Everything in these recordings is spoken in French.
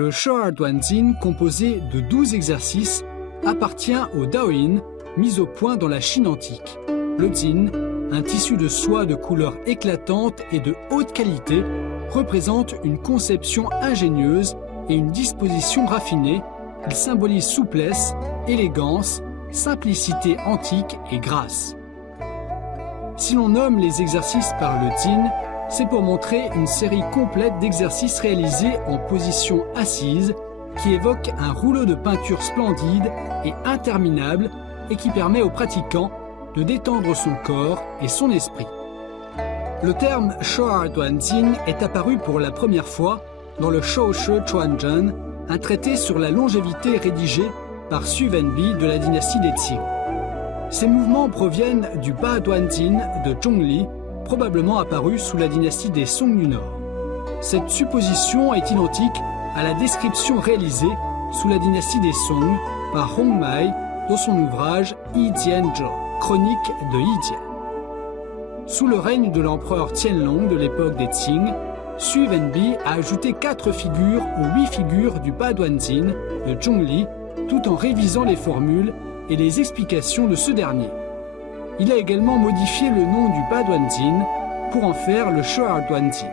Le Sho'er-Duanjin, composé de 12 exercices, appartient au Daoyin, mis au point dans la Chine antique. Le Jin, un tissu de soie de couleur éclatante et de haute qualité, représente une conception ingénieuse et une disposition raffinée. Il symbolise souplesse, élégance, simplicité antique et grâce. Si l'on nomme les exercices par le Jin, c'est pour montrer une série complète d'exercices réalisés en position assise qui évoque un rouleau de peinture splendide et interminable et qui permet aux pratiquants de détendre son corps et son esprit. Le terme Sho'er-Duanjin est apparu pour la première fois dans le Shoushi Chuanzhen, un traité sur la longévité rédigé par Xu Wenbi de la dynastie des Qing. Ces mouvements proviennent du Ba-Duanjin de Zhongli, probablement apparu sous la dynastie des Song du Nord. Cette supposition est identique à la description réalisée sous la dynastie des Song par Hong Mai dans son ouvrage Yi Jianzhe, chronique de Yi Jian. Sous le règne de l'empereur Qianlong de l'époque des Qing, Xu Wenbi a ajouté 4 figures aux 8 figures du Ba-Duanjin de Zhongli, tout en révisant les formules et les explications de ce dernier. Il a également modifié le nom du Ba-Duanjin pour en faire le Sho'er-Duanjin.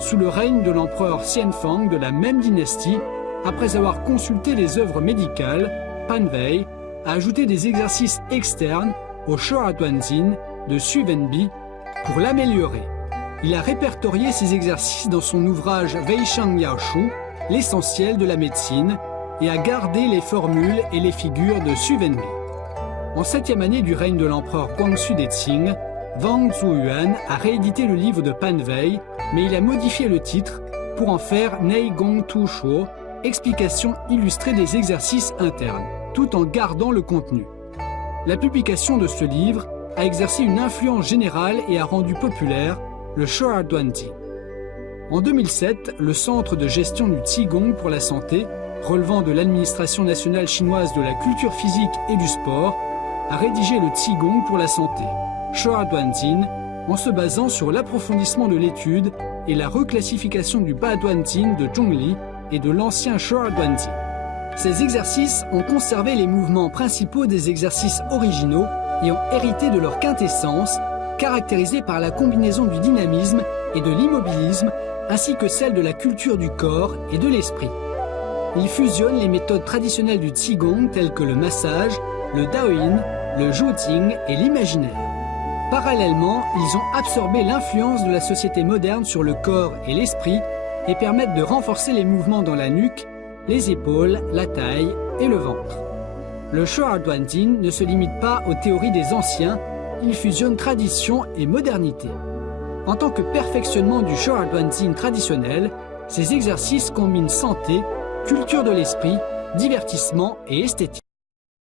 Sous le règne de l'empereur Xianfang de la même dynastie, après avoir consulté les œuvres médicales, Pan Wei a ajouté des exercices externes au Sho'er-Duanjin de Xu Wenbi pour l'améliorer. Il a répertorié ces exercices dans son ouvrage Weishang Yaoshu, l'essentiel de la médecine, et a gardé les formules et les figures de Xu Wenbi. En 7e année du règne de l'empereur Guangxu des Qing, Wang Zhuyuan a réédité le livre de Pan Wei, mais il a modifié le titre pour en faire Nei Gong Tu Shuo, explication illustrée des exercices internes, tout en gardant le contenu. La publication de ce livre a exercé une influence générale et a rendu populaire le Sho'er-Duanjin. En 2007, le Centre de gestion du Qigong pour la santé, relevant de l'administration nationale chinoise de la culture physique et du sport, a rédigé le Qigong pour la santé, Sho'er-Duanjin, en se basant sur l'approfondissement de l'étude et la reclassification du Ba-Duanjin de Zhongli et de l'ancien Sho'er-Duanjin. Ces exercices ont conservé les mouvements principaux des exercices originaux et ont hérité de leur quintessence, caractérisée par la combinaison du dynamisme et de l'immobilisme, ainsi que celle de la culture du corps et de l'esprit. Ils fusionnent les méthodes traditionnelles du Qigong telles que le massage, le Daoyin, le Zhuojing et l'imaginaire. Parallèlement, ils ont absorbé l'influence de la société moderne sur le corps et l'esprit et permettent de renforcer les mouvements dans la nuque, les épaules, la taille et le ventre. Le Sho'er-Duanjin ne se limite pas aux théories des anciens, il fusionne tradition et modernité. En tant que perfectionnement du Sho'er-Duanjin traditionnel, ces exercices combinent santé, culture de l'esprit, divertissement et esthétique.